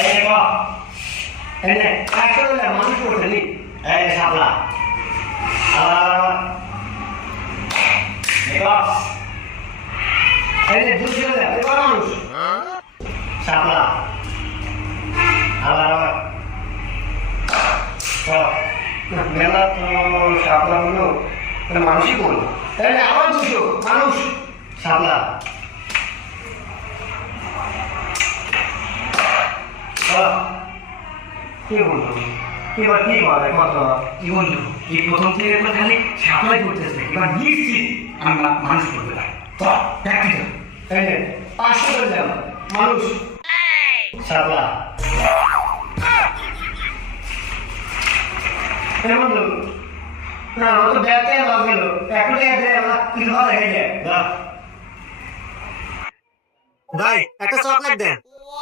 এই ক এনে কাছে হলে মানুষ করতে নি এই সাপলা আবার এই যে দুশো এই মানুষ সাপলা আবার মেলা তো সাপলা হলো মানুষই করলো তাহলে আবার দুশো মানুষ সাপলা কি বলতো এবার কি বলে কত কি বললো এই প্রথম থেকে একবার খালি সাপ্লাই করতেছে এবার নিশ্চিত আমরা মানুষ করতে পারি তো প্র্যাকটিক্যাল এই যে 500 করে দাম মানুষ সাপলা এমন না ও তো ব্যাটে লগ গেল এখন এটা আমরা কি হবে এই যে ভাই একটা চকলেট দেন।